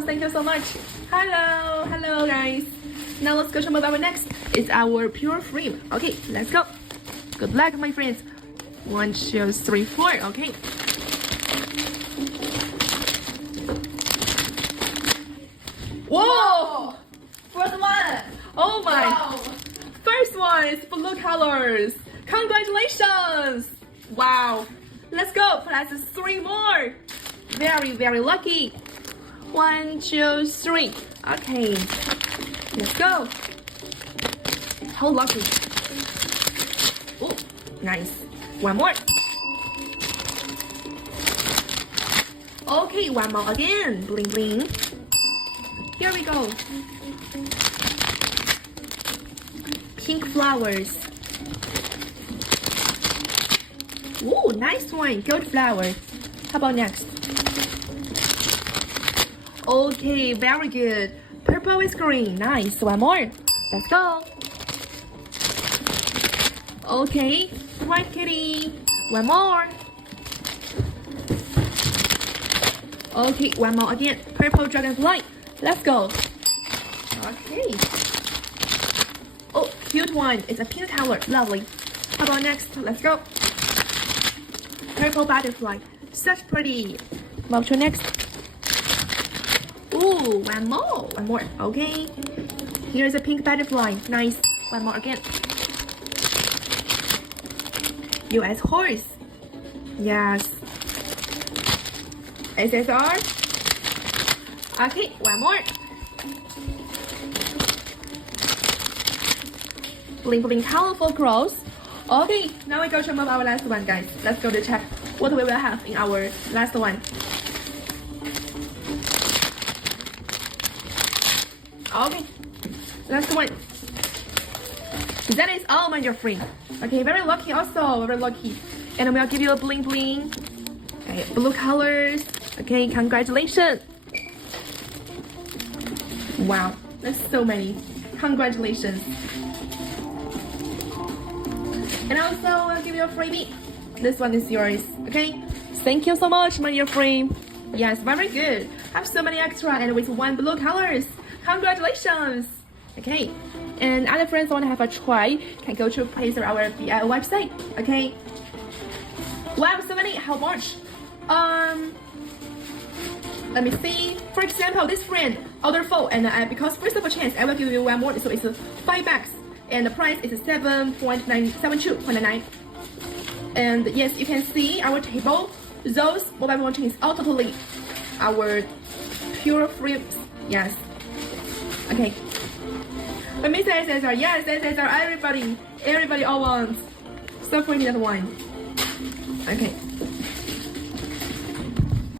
congratulations. Thank you so much. Hello guys. Now let's go to our next. It's our pure frame. Okay, let's go. Good luck, my friends. 1, 2, 3, 4. Okay. Whoa! First one. Oh my! Wow. First one is blue colors. Congratulations! Wow! Let's go. Plus 3 more. Very lucky. 1, 2, 3. Okay. Let's go. How lucky! Oh, nice. One more. Okay, one more again. Bling bling. Here we go. Pink flowers. Ooh, nice one. Gold flowers. How about next? Okay, very good. Purple with green. Nice. One more. Let's go. Okay, white kitty. One more. Okay, one more again. Purple dragonfly. Let's go. Okay. Oh, cute one. It's a pink color. Lovely. How about next? Let's go. Purple butterfly. Such pretty. Move to next. Ooh, one more. One more. Okay. Here's a pink butterfly. Nice. One more again. US horse. Yes. SSR. Okay, one more. Bling bling colorful crows. Okay, now we go to our last one, guys. Let's go to check what we will have in our last one. Okay, last one. That is all, my dear friend. Okay, very lucky also, very lucky. And we'll give you a bling bling. Okay, blue colors. Okay, congratulations. Wow, that's so many. Congratulations. And also, I'll give you a freebie. This one is yours, okay? Thank you so much, my dear friend. Yes, very good. Have so many extra and with 1 blue colors. Congratulations. Okay, and other friends want to have a try can go to Pacer our BI website. Okay. Wow, so many. How much? Let me see. For example, this friend order 4, and because first of a chance, I will give you one more. So it's $5, and the price is 7.972.99. And yes, you can see our table. Those mobile watches are totally our pure frames. Yes. Okay. But Miss SSR, yes, SSR, everybody all wants. So pretty that one. Okay.